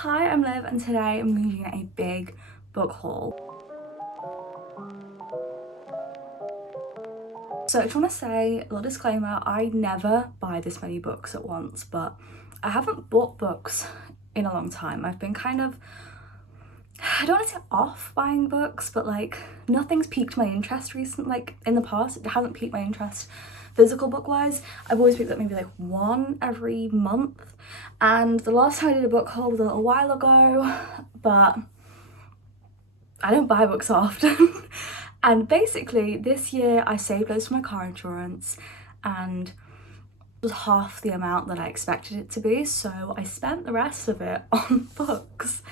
Hi, I'm Liv and today I'm looking at a big book haul. So I just want to say a little disclaimer, I never buy this many books at once, but I haven't bought books in a long time. I've been kind of, I don't want to say off buying books, but like nothing's piqued my interest recently. Like in the past, it hasn't piqued my interest physical book wise. I've always picked up maybe like one every month, and the last time I did a book haul was a little while ago, but I don't buy books often. And basically this year I saved loads for my car insurance and it was half the amount that I expected it to be, so I spent the rest of it on books.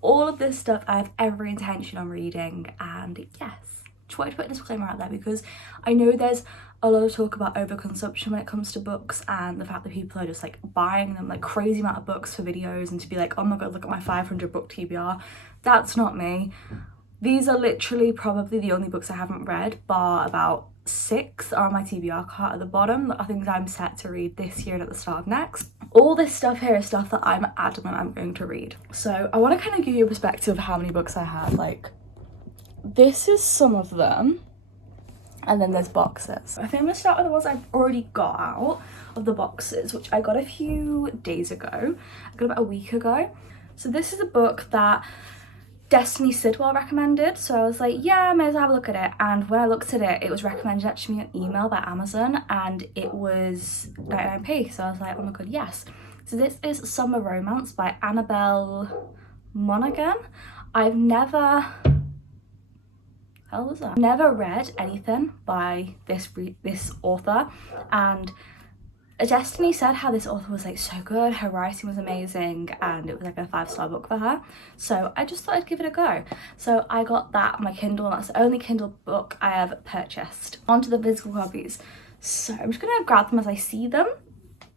All of this stuff I have every intention on reading, and yes, just wanted to put a disclaimer out there because I know there's a lot of talk about overconsumption when it comes to books and the fact that people are just like buying them like crazy amount of books for videos and to be like, oh my god, look at my 500 book TBR. That's not me. These are literally probably the only books I haven't read, bar about 6 are on my TBR card at the bottom that I think I'm set to read this year and at the start of next. All this stuff here is stuff that I'm adamant I'm going to read. So I want to kind of give you a perspective of how many books I have. Like, this is some of them, and then there's boxes. I think I'm going to start with the ones I've already got out of the boxes, which I got a few days ago. I got about a week ago. So this is a book that Destiny Sidwell recommended, so I was like, yeah, I may as well have a look at it. And when I looked at it, it was recommended actually an email by Amazon and it was 99p, so I was like, oh my god, yes. So this is Summer Romance by Annabelle Monaghan. I've never read anything by this author, and Destiny said how this author was like so good, her writing was amazing, and it was like a 5-star book for her. So I just thought I'd give it a go. So I got that on my Kindle, and that's the only Kindle book I have purchased. On to the physical copies. So I'm just gonna grab them as I see them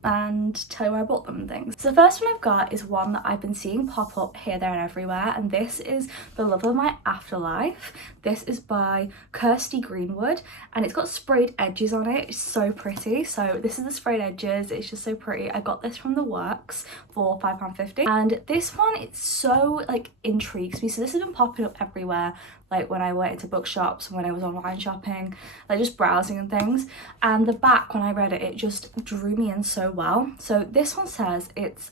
and tell you where I bought them and things. So the first one I've got is one that I've been seeing pop up here, there and everywhere, and this is The Love of My Afterlife. This is by Kirsty Greenwood and it's got sprayed edges on it. It's so pretty. So this is the sprayed edges, it's just so pretty. I got this from The Works for £5.50, and this one, it's so like intrigues me. So this has been popping up everywhere, like when I went into bookshops, when I was online shopping, like just browsing and things. And the back, when I read it, it just drew me in so well. So this one says it's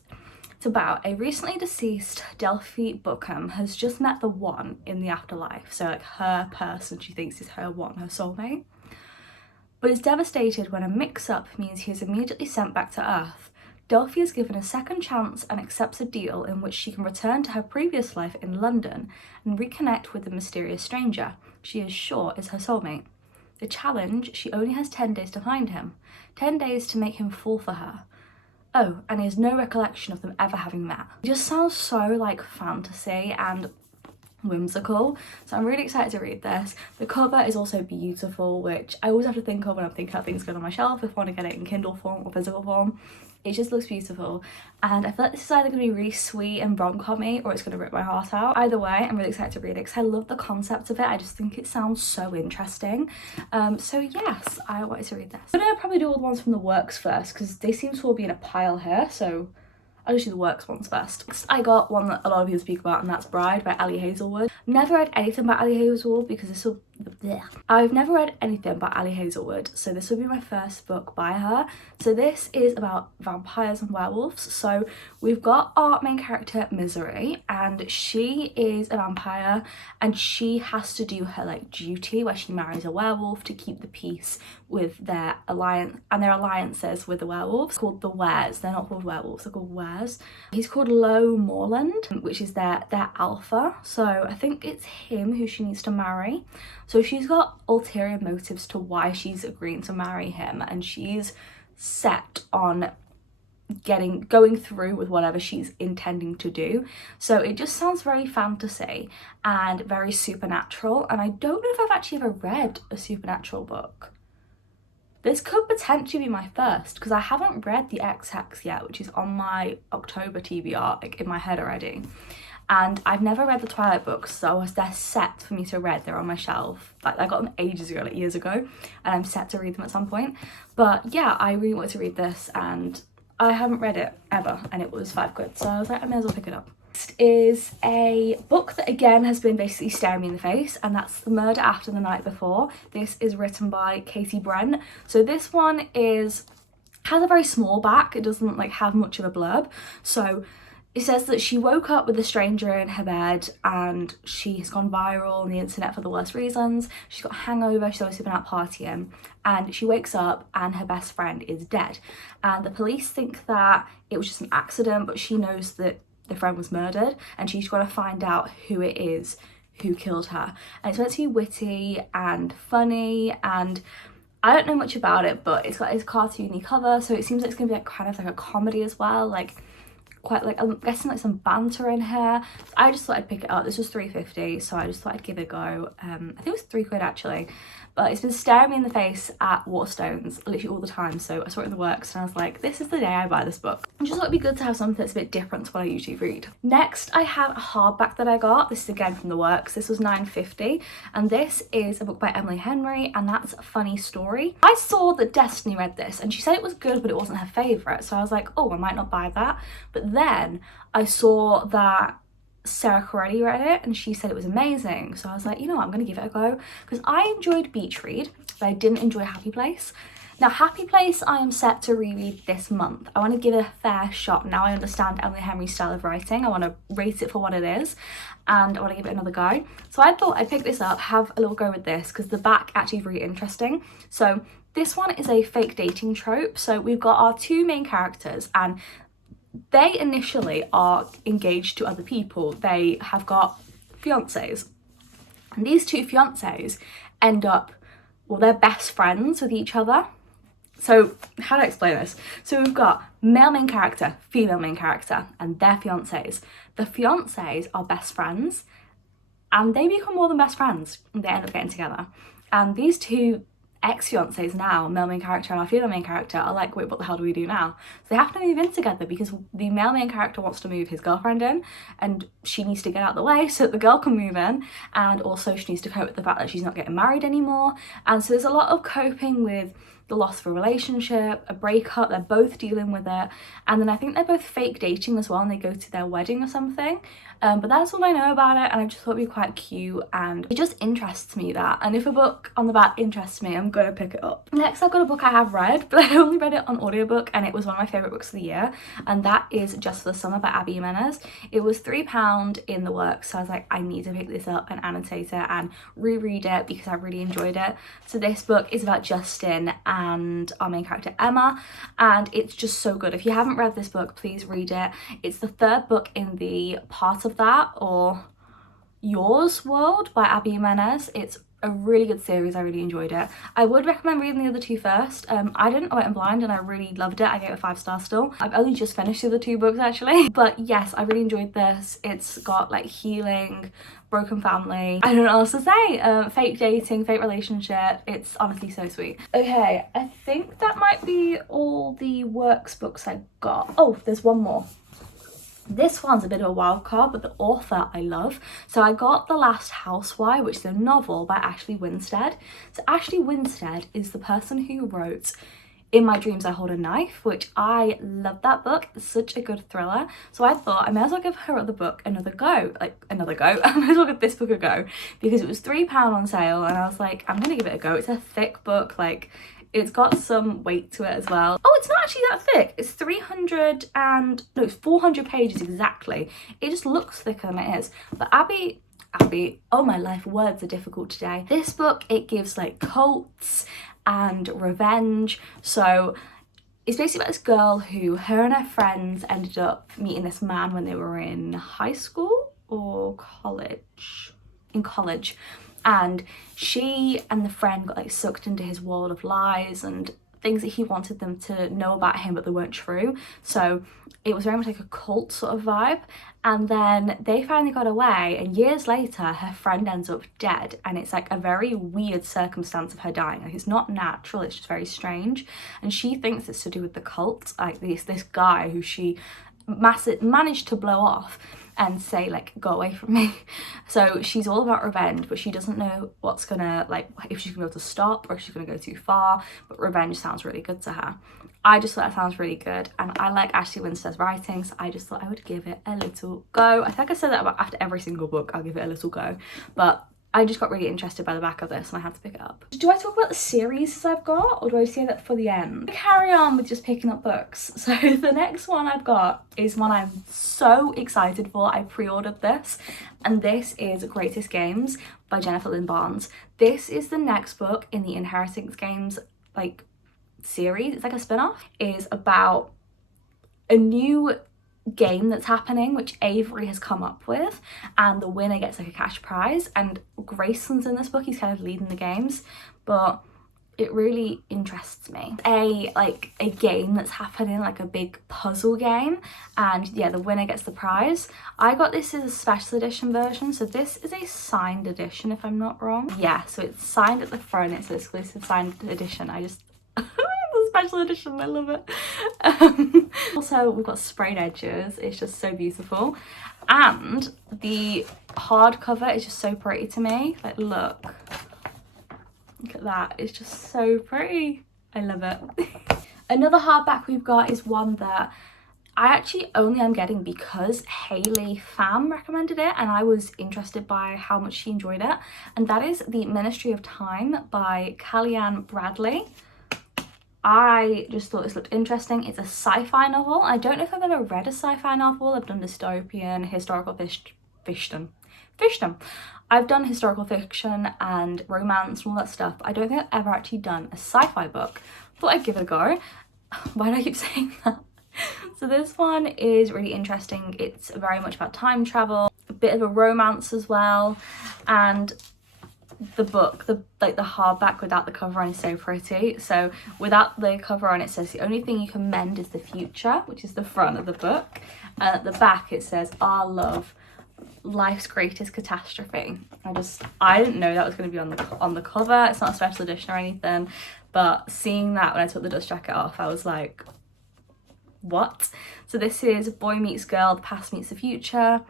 about a recently deceased Delphi Bookham has just met the one in the afterlife. So like her person she thinks is her one, her soulmate, but is devastated when a mix-up means he is immediately sent back to Earth. Delphi is given a second chance and accepts a deal in which she can return to her previous life in London and reconnect with the mysterious stranger she is sure is her soulmate. The challenge, she only has 10 days to find him, 10 days to make him fall for her. Oh, and he has no recollection of them ever having met. It just sounds so like fantasy and whimsical, so I'm really excited to read this. The cover is also beautiful, which I always have to think of when I'm thinking about things going on my shelf if I want to get it in Kindle form or physical form. It just looks beautiful, and I feel like this is either going to be really sweet and rom-com-y or it's going to rip my heart out. Either way, I'm really excited to read it because I love the concept of it. I just think it sounds so interesting. So yes, I wanted to read this. I'm going to probably do all the ones from The Works first because they seem to all be in a pile here, so I'll just do The Works ones first. Next, I got one that a lot of people speak about, and that's Bride by Ali Hazelwood. Never read anything by Ali Hazelwood because this will... I've never read anything by Ali Hazelwood, so this will be my first book by her. So this is about vampires and werewolves. So we've got our main character Misery, and she is a vampire and she has to do her like duty where she marries a werewolf to keep the peace with their alliance and their alliances with the werewolves called the Wares. They're not called werewolves, they're called Wares. He's called Low Moreland, which is their alpha, so I think it's him who she needs to marry. So she's got ulterior motives to why she's agreeing to marry him, and she's set on going through with whatever she's intending to do. So it just sounds very fantasy and very supernatural, and I don't know if I've actually ever read a supernatural book. This could potentially be my first because I haven't read The XX yet, which is on my October TBR, like in my head already. And I've never read the Twilight books, so they're set for me to read. They're on my shelf. Like, I got them ages ago, like years ago, and I'm set to read them at some point. But yeah, I really wanted to read this, and I haven't read it ever and it was £5, so I was like, I may as well pick it up. Next is a book that again has been basically staring me in the face, and that's The Murder After the Night Before. This is written by Katie Brent. So this one has a very small back. It doesn't like have much of a blurb. So it says that she woke up with a stranger in her bed and she has gone viral on the internet for the worst reasons. She's got a hangover, she's obviously been out partying, and she wakes up and her best friend is dead. And the police think that it was just an accident, but she knows that the friend was murdered and she's got to find out who it is who killed her. And it's meant to be witty and funny, and I don't know much about it, but it's got this cartoony cover, so it seems like it's gonna be like kind of like a comedy as well, like quite like, I'm guessing like some banter in here. I just thought I'd pick it up. This was £3.50, so I just thought I'd give it a go. I think it was £3 actually, but it's been staring me in the face at Waterstones literally all the time, so I saw it in the works and I was like, this is the day I buy this book. I just thought it'd be good to have something that's a bit different to what I usually read. Next, I have a hardback that I got. This is again from the works. This was £9.50, and this is a book by Emily Henry, and that's A Funny Story. I saw that Destiny read this and she said it was good, but it wasn't her favourite, so I was like, oh, I might not buy that. But then I saw that Sarah Coretti read it and she said it was amazing, so I was like, you know what, I'm gonna give it a go, because I enjoyed Beach Read but I didn't enjoy Happy Place. Now Happy Place I am set to reread this month. I want to give it a fair shot. Now I understand Emily Henry's style of writing, I want to rate it for what it is and I want to give it another go. So I thought I'd pick this up, have a little go with this, because the back actually is really interesting. So this one is a fake dating trope. So we've got our two main characters and they initially are engaged to other people. They have got fiancés, and these two fiancés end up, well, they're best friends with each other. So how do I explain this? So we've got male main character, female main character, and their fiancés. The fiancés are best friends and they become more than best friends. They end up getting together, and these two ex-fiancés now, male main character and our female main character, are like, wait, what the hell do we do now? So they have to move in together because the male main character wants to move his girlfriend in and she needs to get out of the way so that the girl can move in, and also she needs to cope with the fact that she's not getting married anymore. And so there's a lot of coping with the loss of a relationship, a breakup, they're both dealing with it, and then I think they're both fake dating as well and they go to their wedding or something. But that's all I know about it, and I just thought it'd be quite cute and it just interests me that, and if a book on the back interests me, I'm gonna pick it up. Next I've got a book I have read, but I only read it on audiobook and it was one of my favourite books of the year, and that is Just for the Summer by Abby Jimenez. It was £3 in the works, so I was like, I need to pick this up and annotate it and reread it because I really enjoyed it. So this book is about Justin and our main character Emma, and it's just so good. If you haven't read this book, please read it. It's the third book in the Part of That or Yours world by Abby Jimenez. It's a really good series. I really enjoyed it. I would recommend reading the other two first. I didn't. I went in blind and I really loved it. I gave it 5 stars still. I've only just finished the other 2 books actually, but yes, I really enjoyed this. It's got like healing, broken family, I don't know what else to say, fake dating, fake relationship. It's honestly so sweet. Okay, I think that might be all the works books I got. Oh, there's one more. This one's a bit of a wild card, but the author I love. So I got The Last Housewife, which is a novel by Ashley Winstead. So Ashley Winstead is the person who wrote In My Dreams I Hold a Knife, which I love that book. It's such a good thriller. So I thought I may as well give her the book another go. I may as well give this book a go because it was £3 on sale and I was like, I'm gonna give it a go. It's a thick book, like it's got some weight to it as well. Oh, it's not actually that thick. It's 400 pages exactly. It just looks thicker than it is. But Abby, oh my life, words are difficult today. This book, it gives like cults and revenge. So it's basically about this girl who, her and her friends ended up meeting this man when they were in high school or college? In college. And she and the friend got like sucked into his world of lies and things that he wanted them to know about him but they weren't true. So it was very much like a cult sort of vibe. And then they finally got away and years later her friend ends up dead, and it's like a very weird circumstance of her dying. Like it's not natural, it's just very strange, and she thinks it's to do with the cult, like this guy who she managed to blow off. and say like, go away from me. So she's all about revenge, but she doesn't know what's gonna, like, if she's gonna be able to stop or if she's gonna go too far, but revenge sounds really good to her. I just thought that sounds really good, and I like Ashley Winstead's writing, so I just thought I would give it a little go. I think I said that about after every single book, I'll give it a little go, but I just got really interested by the back of this and I had to pick it up. Do I talk about the series I've got, or do I say that for the end? Carry on with just picking up books. So the next one I've got is one I'm so excited for. I pre-ordered this, and this is Greatest Games by Jennifer Lynn Barnes. This is the next book in the Inheritance Games like series. It's like a spin-off. It is about a new game that's happening which Avery has come up with, and the winner gets like a cash prize, and Grayson's in this book. He's kind of leading the games, but it really interests me. A game that's happening, like a big puzzle game, and yeah, the winner gets the prize. I got this as a special edition version, so this is a signed edition if I'm not wrong. Yeah, so it's signed at the front, it's an exclusive signed edition. I just special edition, I love it. Also, we've got sprayed edges. It's just so beautiful, and the hardcover is just so pretty to me. Like, look at that, it's just so pretty. I love it. Another hardback we've got is one that I actually only am getting because Hayley Pham recommended it, and I was interested by how much she enjoyed it, and that is The Ministry of Time by Kellyanne Bradley. I just thought this looked interesting. It's a sci-fi novel. I don't know if I've ever read a sci-fi novel. I've done dystopian, historical fiction. I've done historical fiction and romance and all that stuff. I don't think I've ever actually done a sci-fi book. Thought I'd give it a go. Why do I keep saying that? So this one is really interesting. It's very much about time travel, a bit of a romance as well, and the book, the hardback without the cover on is so pretty. So without the cover on, it says the only thing you can mend is the future, which is the front of the book, and at the back it says our love, life's greatest catastrophe. I didn't know that was going to be on the cover. It's not a special edition or anything, but seeing that when I took the dust jacket off, I was like, what? So this is boy meets girl, the past meets the future,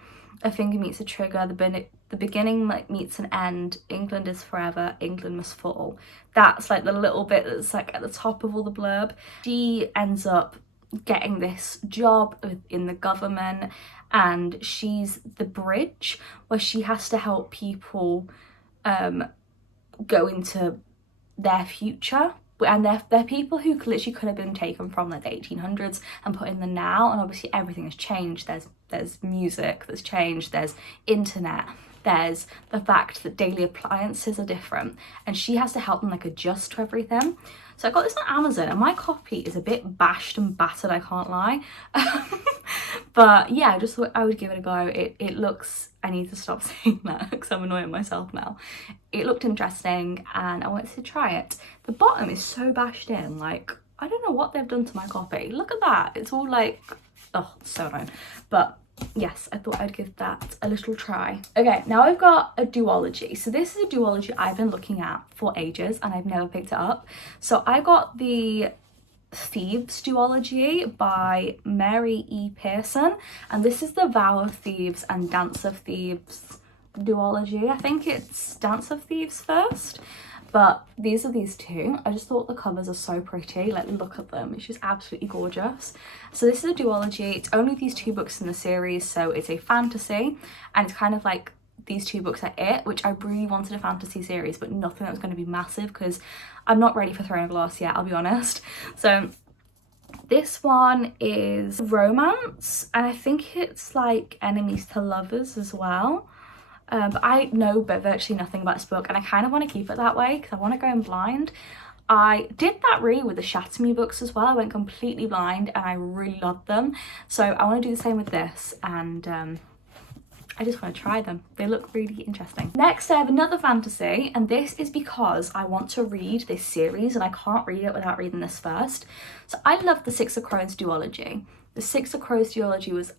a finger meets a trigger, the beginning meets an end, England is forever, England must fall. That's like the little bit that's like at the top of all the blurb. She ends up getting this job in the government, and she's the bridge where she has to help people go into their future. And they're people who literally could have been taken from like the 1800s and put in the now, and obviously everything has changed. There's music that's changed, there's internet, there's the fact that daily appliances are different, and she has to help them like adjust to everything. So I got this on Amazon, and my copy is a bit bashed and battered, I can't lie. But yeah, I just thought I would give it a go. It looks, I need to stop saying that because I'm annoying myself now. It looked interesting and I wanted to try it. The bottom is so bashed in, like, I don't know what they've done to my copy. Look at that, it's all like, oh, so annoying. But yes, I thought I'd give that a little try. Okay, now I've got a duology. So this is a duology I've been looking at for ages and I've never picked it up. So I got the Thieves Duology by Mary E. Pearson, and this is the Vow of Thieves and Dance of Thieves duology. I think it's Dance of Thieves first, but these are these two. I just thought the covers are so pretty. Like, look at them, it's just absolutely gorgeous. So this is a duology. It's only these two books in the series, so it's a fantasy, and it's kind of like these two books are it, which I really wanted a fantasy series, but nothing that was going to be massive because I'm not ready for Throne of Glass yet, I'll be honest. So this one is romance, and I think it's like enemies to lovers as well. But I know virtually nothing about this book, and I kind of want to keep it that way because I want to go in blind. I did that really with the Shatter Me books as well. I went completely blind and I really loved them. So I want to do the same with this, and I just want to try them. They look really interesting. Next, I have another fantasy, and this is because I want to read this series and I can't read it without reading this first. So I love the Six of Crows duology. The Six of Crows duology was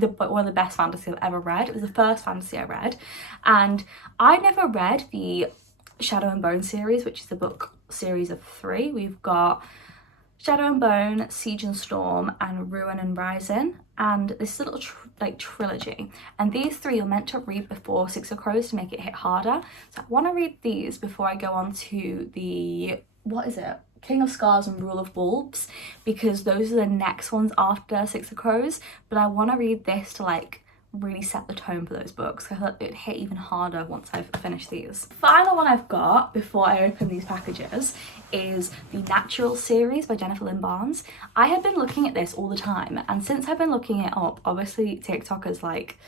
one of the best fantasy I've ever read. It was the first fantasy I read, and I never read the Shadow and Bone series, which is the book series of 3. We've got Shadow and Bone, Siege and Storm, and Ruin and Rising. and this is a little trilogy, and these 3 are meant to read before Six of Crows to make it hit harder. So I want to read these before I go on to the, what is it, King of Scars and Rule of Bulbs, because those are the next ones after Six of Crows. But I want to read this to like really set the tone for those books. I thought it'd hit even harder once I've finished these. Final one I've got before I open these packages is the Natural series by Jennifer Lynn Barnes. I had been looking at this all the time, and since I've been looking it up, obviously TikTok has like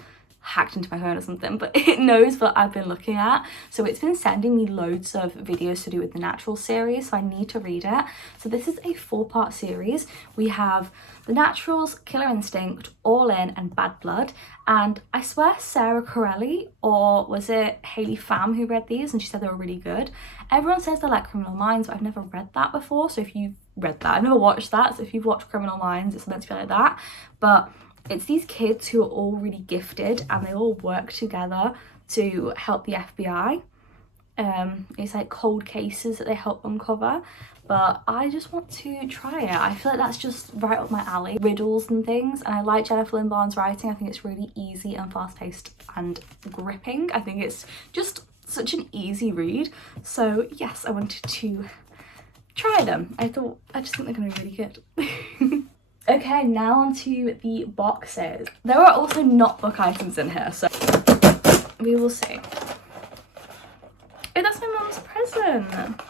hacked into my phone or something, but it knows what I've been looking at, so it's been sending me loads of videos to do with the Natural series, so I need to read it. So this is a 4-part series. We have The Naturals, Killer Instinct, All In, and Bad Blood, and I swear Sarah Corelli, or was it Hayley Pham, who read these, and she said they were really good. Everyone says they're like Criminal Minds, but I've never read that before, so if you've read that, I've never watched that, so if you've watched Criminal Minds, it's meant to be like that. But it's these kids who are all really gifted and they all work together to help the FBI. It's like cold cases that they help uncover, but I just want to try it. I feel like that's just right up my alley, riddles and things, and I like Jennifer Lynn Barnes' writing. I think it's really easy and fast-paced and gripping. I think it's just such an easy read, so yes, I wanted to try them. I just think they're gonna be really good. Okay, now on to the boxes. There are also not book items in here, so we will see. Oh, that's my mum's present.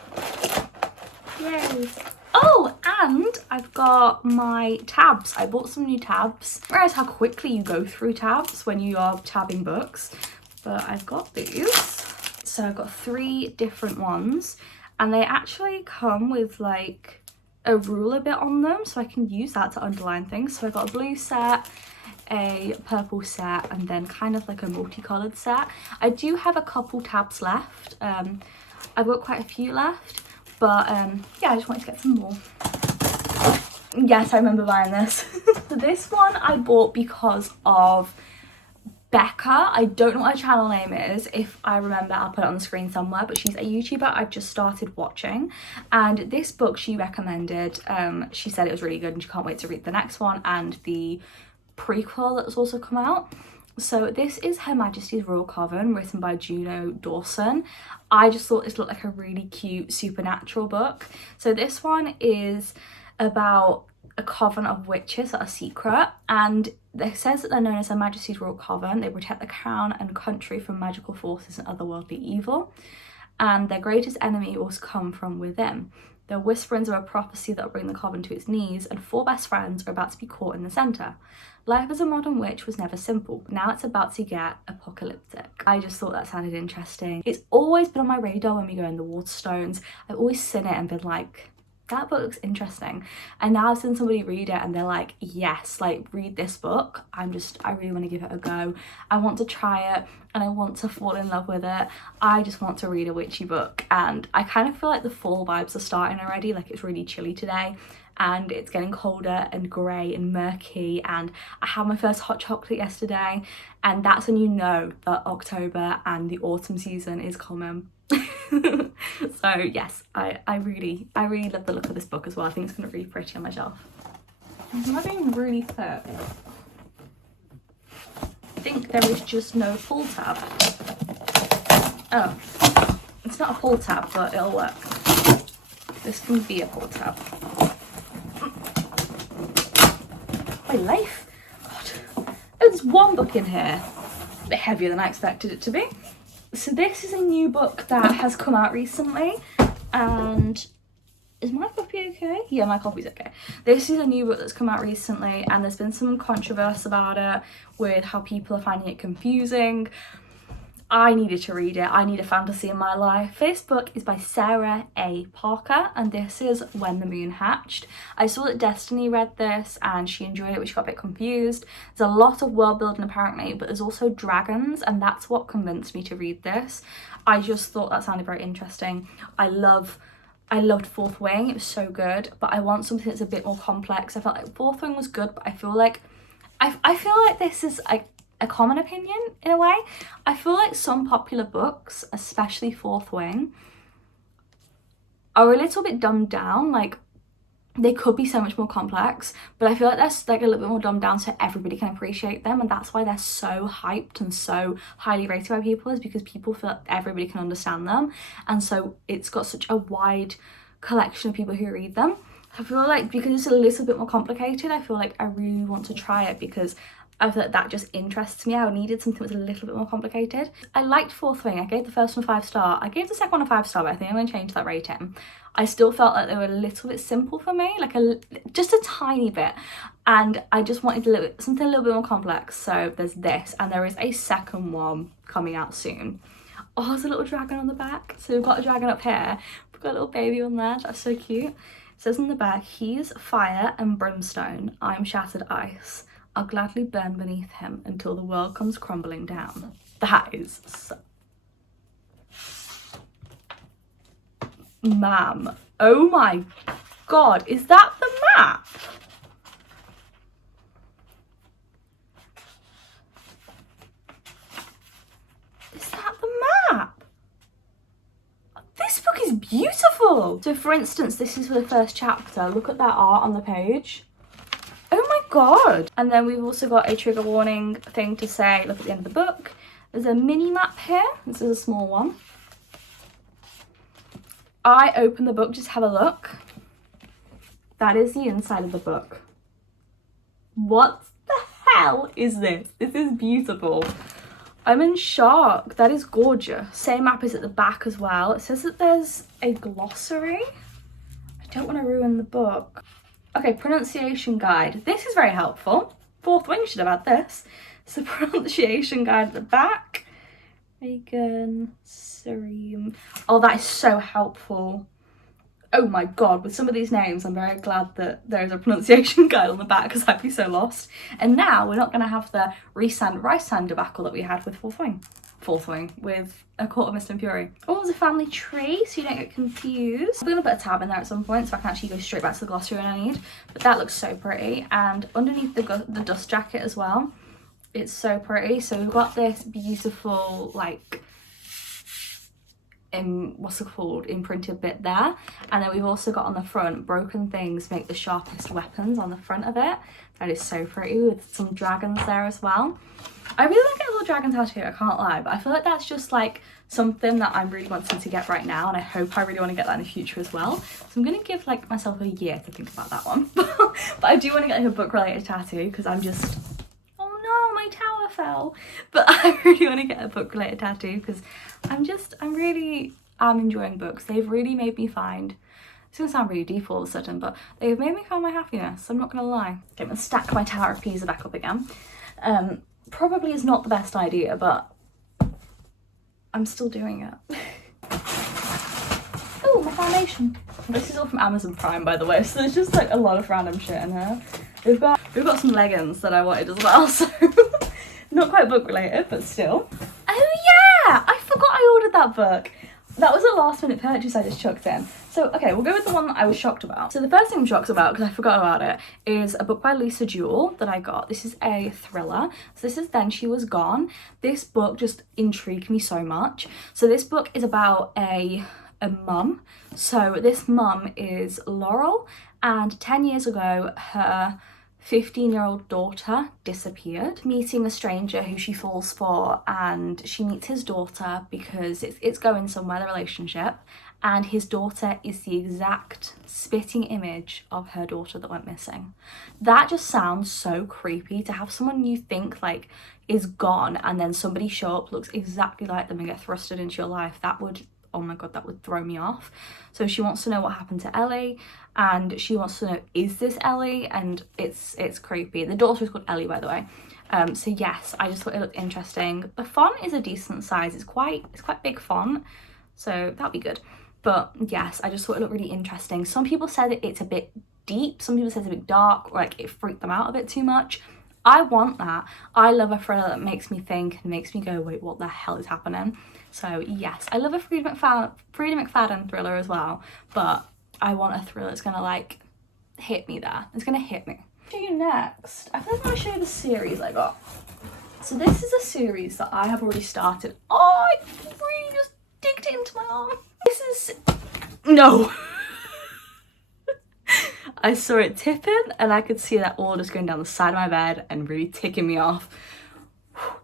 Yay. Oh, and I've got my tabs. I bought some new tabs. I realize how quickly you go through tabs when you are tabbing books, but I've got these. So I've got 3 different ones, and they actually come with like a ruler bit on them, so I can use that to underline things. So I got a blue set, a purple set, and then kind of like a multicolored set. I do have a couple tabs left. I've got quite a few left, but yeah, I just wanted to get some more. Yes, I remember buying this. So this one I bought because of Becca. I don't know what her channel name is. If I remember, I'll put it on the screen somewhere, but she's a YouTuber I've just started watching, and this book she recommended, she said it was really good and she can't wait to read the next one and the prequel that's also come out. So this is Her Majesty's Royal Coven, written by Juno Dawson. I just thought this looked like a really cute supernatural book. So this one is about a coven of witches that are secret, and it says that they're known as Her Majesty's Royal Coven. They protect the crown and country from magical forces and otherworldly evil, and their greatest enemy will come from within. There are whisperings of a prophecy that will bring the coven to its knees, and 4 best friends are about to be caught in the centre. Life as a modern witch was never simple. Now it's about to get apocalyptic. I just thought that sounded interesting. It's always been on my radar when we go in the Waterstones. I've always seen it and been like, that book looks interesting, and now I've seen somebody read it and they're like, yes, like read this book. I really want to give it a go. I want to try it and I want to fall in love with it. I just want to read a witchy book, and I kind of feel like the fall vibes are starting already. Like, it's really chilly today and it's getting colder and grey and murky, and I had my first hot chocolate yesterday, and that's when you know that October and the autumn season is coming. So yes, I really love the look of this book as well. I think it's going to be really pretty on my shelf. Am I being really thick? I think there is just no pull tab. Oh, it's not a pull tab, but it'll work. This can be a pull tab. My life. God. Oh, there's one book in here. A bit heavier than I expected it to be. So this is a new book that has come out recently, and is my copy okay? Yeah, my copy's okay. This is a new book that's come out recently, and there's been some controversy about it with how people are finding it confusing. I needed to read it. I need a fantasy in my life. This book is by Sarah A. Parker, and this is When the Moon Hatched. I saw that Destiny read this and she enjoyed it, but she got a bit confused. There's a lot of world building apparently, but there's also dragons, and that's what convinced me to read this. I just thought that sounded very interesting. I loved Fourth Wing. It was so good, but I want something that's a bit more complex. I felt like Fourth Wing was good, but I feel like this is like a common opinion in a way. I feel like some popular books, especially Fourth Wing, are a little bit dumbed down. Like, they could be so much more complex, but I feel like they're like a little bit more dumbed down so everybody can appreciate them, and that's why they're so hyped and so highly rated by people, is because people feel like everybody can understand them, and so it's got such a wide collection of people who read them. I feel like because it's a little bit more complicated, I feel like I really want to try it because I feel like that just interests me. I needed something that was a little bit more complicated. I liked Fourth Wing. I gave the first one 5 star. I gave the second one a 5 star, but I think I'm going to change that rating. I still felt like they were a little bit simple for me, like just a tiny bit, and I just wanted something a little bit more complex. So there's this, and there is a second one coming out soon. Oh, there's a little dragon on the back. So we've got a dragon up here. We've got a little baby on there. That's so cute. It says on the back, he's fire and brimstone. I'm shattered ice. I'll gladly burn beneath him until the world comes crumbling down. That is so... Ma'am. Oh my god. Is that the map? Is that the map? This book is beautiful. So for instance, this is the first chapter. Look at that art on the page. Oh my god. And then we've also got a trigger warning thing to say, look at the end of the book. There's a mini map here. This is a small one. I opened the book just to have a look. That is the inside of the book. What the hell is this? This is beautiful. I'm in shock. That is gorgeous. Same map is at the back as well. It says that there's a glossary. I don't want to ruin the book. Okay, pronunciation guide. This is very helpful. Fourth Wing should have had this. It's a pronunciation guide at the back. Megan, Sareem. Oh, that is so helpful. Oh my god, with some of these names, I'm very glad that there is a pronunciation guide on the back because I'd be so lost. And now we're not going to have the Rhysand Rhysand debacle that we had with Fourth Wing. Fourth Wing with A Court of Mist and Fury. Oh, there's a family tree, so you don't get confused. I'm going to put a tab in there at some point so I can actually go straight back to the glossary when I need. But that looks so pretty. And underneath the dust jacket as well, it's so pretty. So we've got this beautiful, like, what's it called, imprinted bit there, and then we've also got on the front, broken things make the sharpest weapons on the front of it. That is so pretty, with some dragons there as well. I really want to get a little dragon tattoo, I can't lie, but I feel like that's just like something that I'm really wanting to get right now, and I hope I really want to get that in the future as well. So I'm going to give like myself a year to think about that one. But I do want to get like a book related tattoo because I'm just, oh no, my tower fell. But I really want to get a book related tattoo because I'm really enjoying books. They've really made me find, it's gonna sound really deep all of a sudden, but they've made me find my happiness, I'm not gonna lie. Okay, I'm gonna stack my Tower of Pisa back up again. Probably is not the best idea, but I'm still doing it. Oh, my foundation. This is all from Amazon Prime, by the way, so there's just like a lot of random shit in here. We've got some leggings that I wanted as well, so not quite book related, but still. Oh yeah, I forgot I ordered that book. That was a last minute purchase I just chucked in. So, okay, we'll go with the one that I was shocked about. So the first thing I'm shocked about, because I forgot about it, is a book by Lisa Jewell that I got. This is a thriller. So this is Then She Was Gone. This book just intrigued me so much. So this book is about a mum. So this mum is Laurel, and 10 years ago, her 15-year-old daughter disappeared, meeting a stranger who she falls for, and she meets his daughter because it's going somewhere, the relationship, and his daughter is the exact spitting image of her daughter that went missing. That just sounds so creepy, to have someone you think like is gone and then somebody show up, looks exactly like them and get thrusted into your life. That would, oh my god, that would throw me off. So she wants to know what happened to Ellie, and she wants to know, is this Ellie? And it's creepy. The daughter is called Ellie, by the way. So yes, I just thought it looked interesting. The font is a decent size. It's quite big font, so that'll be good. But yes, I just thought it looked really interesting. Some people said that it's a bit deep. Some people said it's a bit dark, or like it freaked them out a bit too much. I want that. I love a thriller that makes me think and makes me go, wait, what the hell is happening? So yes, I love a Frida McFadden thriller as well, but I want a thriller that's gonna like hit me there. It's gonna hit me. What do you next? I feel like I'm gonna show you the series I got. So this is a series that I have already started. Oh, I really just digged it into my arm. This is, no. I saw it tipping and I could see that all just going down the side of my bed and really ticking me off.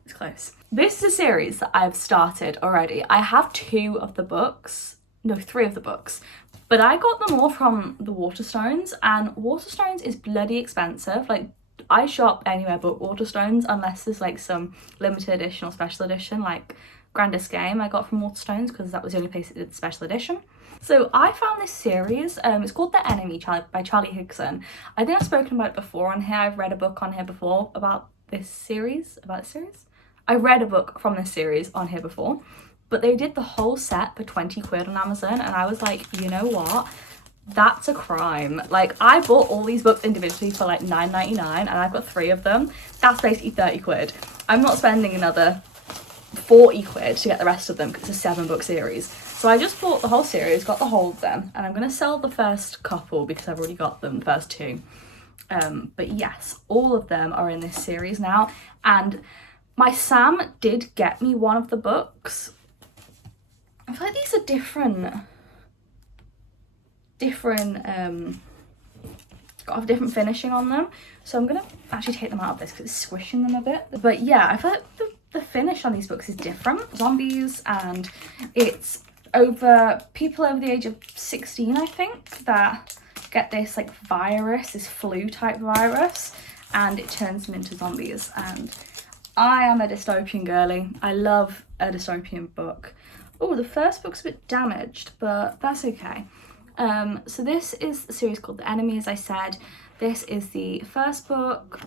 It's close. This is a series that I've started already. I have 2 of the books, no, 3 of the books, but I got them all from the Waterstones, and Waterstones is bloody expensive. Like, I shop anywhere but Waterstones unless there's like some limited edition or special edition, like Grandest Game I got from Waterstones because that was the only place that did the special edition. So I found this series, it's called The Enemy Char by Charlie Higson. I think I've spoken about it before on here. I've read a book on here before about this series. I read a book from this series on here before, but they did the whole set for 20 quid on Amazon, and I was like, you know what? That's a crime. Like, I bought all these books individually for like £9.99 and I've got 3 of them. That's basically 30 quid. I'm not spending another 40 quid to get the rest of them because it's a 7-book series. So I just bought the whole series, got the whole of them, and I'm going to sell the first couple because I've already got them, the first 2. But yes, all of them are in this series now, and my Sam did get me one of the books. I feel like these are different got a different finishing on them, so I'm gonna actually take them out of this because it's squishing them a bit. But yeah, I feel like the finish on these books is different. Zombies, and it's people over the age of 16, I think, that get this like virus, this flu type virus, and it turns them into zombies. And I am a dystopian girly. I love a dystopian book. Oh, the first book's a bit damaged, but that's okay. So this is the series called The Enemy, as I said. This is the first book.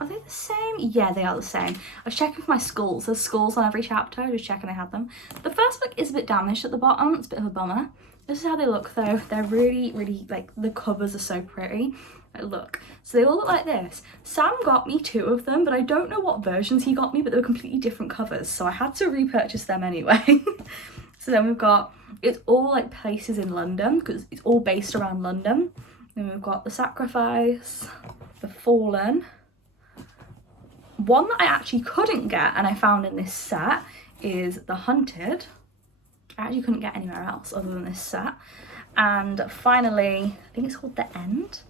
Are they the same? Yeah, they are the same. I was checking for my skulls. There's skulls on every chapter. I was checking I had them. The first book is a bit damaged at the bottom. It's a bit of a bummer. This is how they look though. They're really, really, like, the covers are so pretty. Like, look. So they all look like this. Sam got me 2 of them, but I don't know what versions he got me, but they were completely different covers. So I had to repurchase them anyway. So then we've got, it's all like places in London because it's all based around London. Then we've got The Sacrifice, The Fallen. One that I actually couldn't get and I found in this set is The Hunted. I actually couldn't get anywhere else other than this set. And finally, I think it's called The End.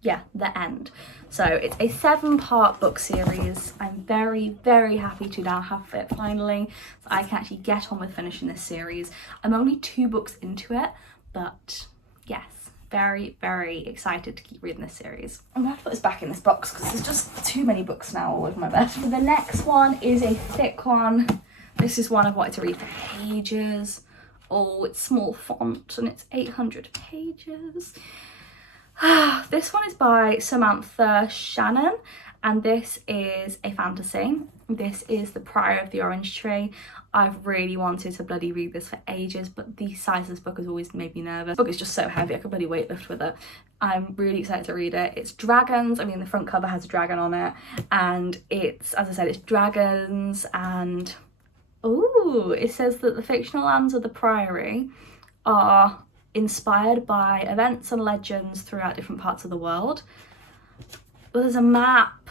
Yeah, The End. So it's a 7-part book series. I'm very, very happy to now have it finally, so I can actually get on with finishing this series. I'm only 2 books into it, but yes, very, very excited to keep reading this series. I'm gonna have to put this back in this box because there's just too many books now all over my bed. The next one is a thick one. This is one I've wanted to read for ages. Oh, it's small font and it's 800 pages. This one is by Samantha Shannon, and this is a fantasy. This is The Prior of the Orange Tree. I've really wanted to bloody read this for ages, but the size of this book has always made me nervous. The book is just so heavy, I could bloody weightlift with it. I'm really excited to read it. It's dragons. I mean, the front cover has a dragon on it, and it's, as I said, it's dragons, and ooh, it says that the fictional lands of the Priory are inspired by events and legends throughout different parts of the world. Well, there's a map.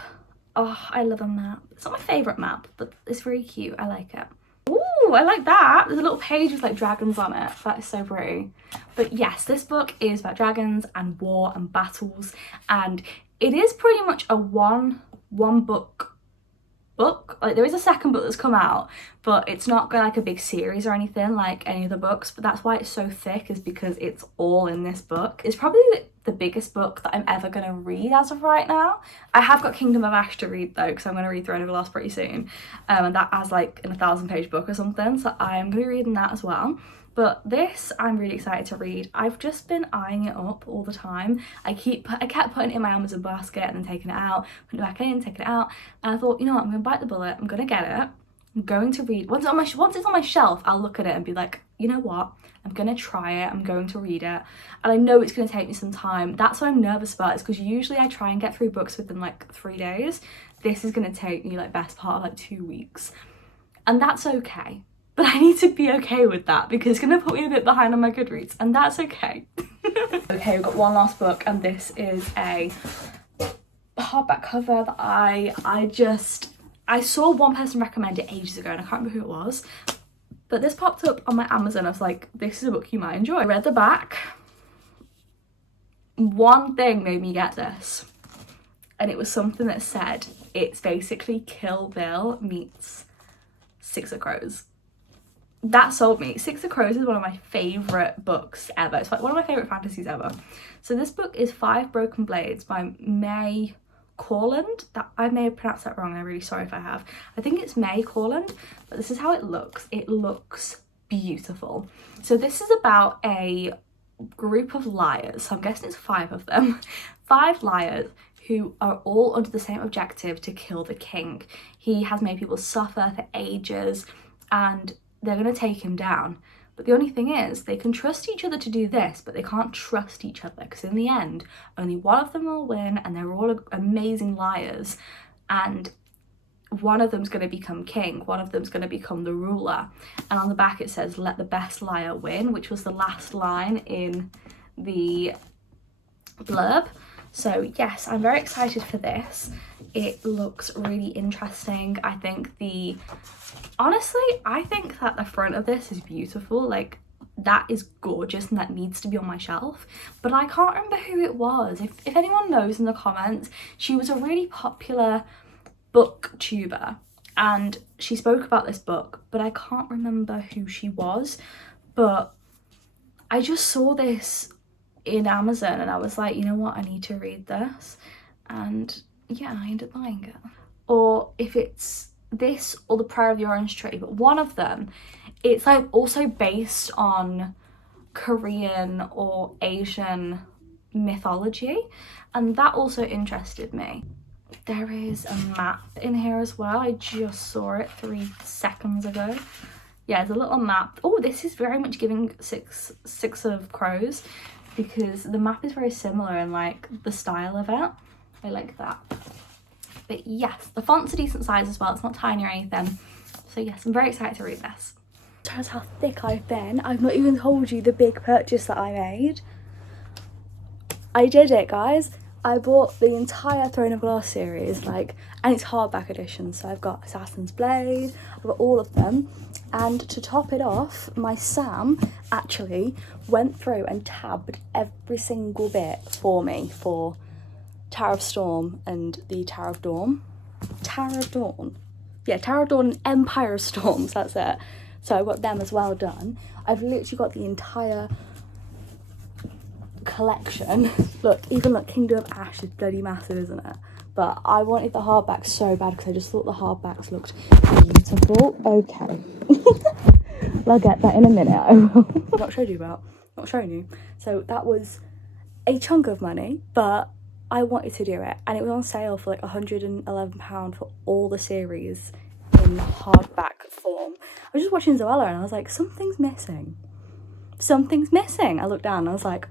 Oh, I love a map. It's not my favourite map, but it's very cute. I like it. Ooh, I like that. There's a little page with like dragons on it. That is so pretty. But yes, this book is about dragons and war and battles, and it is pretty much a one book. Like, there is a second book that's come out, but it's not got like a big series or anything like any of the books, but that's why it's so thick, is because it's all in this book. It's probably the biggest book that I'm ever going to read as of right now. I have got Kingdom of Ash to read though, because I'm going to read Throne of Glass pretty soon, and that has like a 1,000-page book or something, so I'm going to be reading that as well. But this I'm really excited to read. I've just been eyeing it up all the time. I kept putting it in my Amazon basket and then taking it out, putting it back in, taking it out, and I thought, you know what, I'm going to bite the bullet, I'm going to get it, I'm going to read. Once it's on my shelf, I'll look at it and be like, you know what, I'm going to try it, I'm going to read it, and I know it's going to take me some time. That's what I'm nervous about, is because usually I try and get through books within like 3 days. This is going to take me like best part of like 2 weeks, and that's okay. But I need to be okay with that, because it's going to put me a bit behind on my Goodreads, and that's okay. Okay, we've got one last book, and this is a hardback cover that I saw one person recommend it ages ago, and I can't remember who it was, but this popped up on my Amazon. I was like, this is a book you might enjoy. I read the back. one thing made me get this, and it was something that said it's basically Kill Bill meets Six of Crows. That sold me. Six of Crows is one of my favourite books ever. It's like one of my favourite fantasies ever. So this book is Five Broken Blades by May Corland. That I may have pronounced that wrong. I'm really sorry if I have. I think it's May Corland, but this is how it looks. It looks beautiful. So this is about a group of liars. So I'm guessing it's 5 of them. 5 liars who are all under the same objective to kill the king. He has made people suffer for ages and they're going to take him down. But the only thing is, they can trust each other to do this, but they can't trust each other because in the end, only one of them will win and they're all amazing liars. And one of them's going to become king, one of them's going to become the ruler. And on the back it says, let the best liar win, which was the last line in the blurb. So yes, I'm very excited for this. It looks really interesting. Honestly, I think that the front of this is beautiful. Like, that is gorgeous and that needs to be on my shelf. But I can't remember who it was. If anyone knows in the comments, she was a really popular booktuber and she spoke about this book, but I can't remember who she was. But I just saw this in Amazon and I was like, you know what, I need to read this. And yeah, I ended up buying it. Or if it's this or The Prayer of the Orange Tree, but one of them, it's like also based on Korean or Asian mythology, and that also interested me. There is a map in here as well. I just saw it 3 seconds ago. Yeah, there's a little map. Oh, this is very much giving Six of Crows because the map is very similar in like the style of it. I like that. But yes, the font's a decent size as well. It's not tiny or anything. So yes, I'm very excited to read this. That's how thick I've been. I've not even told you the big purchase that I made. I did it, guys. I bought the entire Throne of Glass series, and it's hardback edition. So I've got Assassin's Blade, I've got all of them. And to top it off, my Sam actually went through and tabbed every single bit for me for Tower of Storm and the Tower of Dawn. Tower of Dawn? Yeah, Tower of Dawn and Empire of Storms, that's it. So I've got them as well done. I've literally got the entire collection. Look, Kingdom of Ash is bloody massive, isn't it? But I wanted the hardback so bad because I just thought the hardbacks looked beautiful. Okay. I'll get that in a minute. I will. Not showing you. So that was a chunk of money, but I wanted to do it. And it was on sale for like £111 for all the series in hardback form. I was just watching Zoella and I was like, something's missing. I looked down and I was like,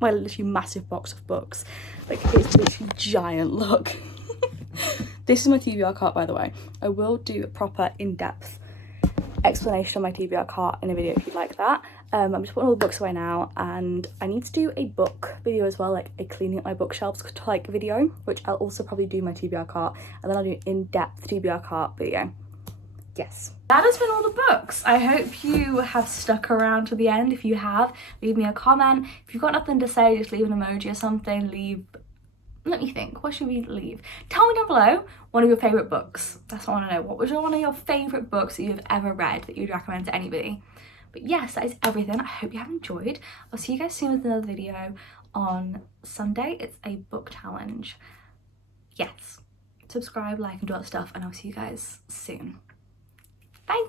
my literally massive box of books. Like, it's literally giant, look. This is my TBR cart, by the way. I will do a proper in-depth explanation of my TBR cart in a video if you'd like that. I'm just putting all the books away now, and I need to do a book video as well, like a cleaning up my bookshelves video, which I'll also probably do my TBR cart, and then I'll do an in-depth TBR cart video. Yes. That has been all the books. I hope you have stuck around to the end. If you have, leave me a comment. If you've got nothing to say, just leave an emoji or something. Let me think, what should we leave? Tell me down below one of your favourite books. That's what I want to know. What was one of your favourite books that you've ever read that you'd recommend to anybody? But yes, that is everything. I hope you have enjoyed. I'll see you guys soon with another video on Sunday. It's a book challenge. Yes. Subscribe, like, and do all that stuff, and I'll see you guys soon. Bye.